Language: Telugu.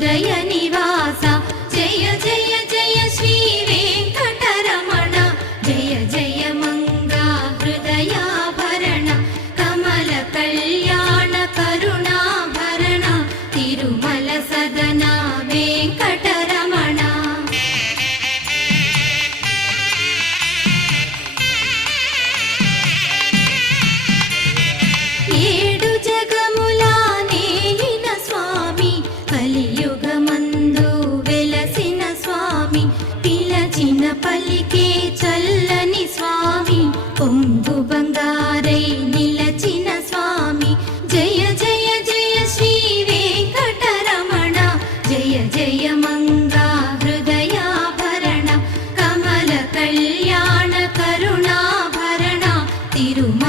హృదయ నివాస జయ జయ జయ శ్రీ వెంకటరమణ జయ జయ మంగా హృదయాభరణ కమల కళ్యాణ కరుణాభరణ తిరుమల సదన వెంకటరమణ. ఏడు జగముల నేలిన స్వామి కలియుగమందు వెలసిన స్వామి పిలచిన పలికే చల్లని స్వామి పొంగు బంగారై నిలచిన స్వామి జయ జయ జయ శ్రీ వెంకటరమణ జయ జయ మంగా హృదయాభరణ కమల కళ్యాణ కరుణాభరణ తిరుమల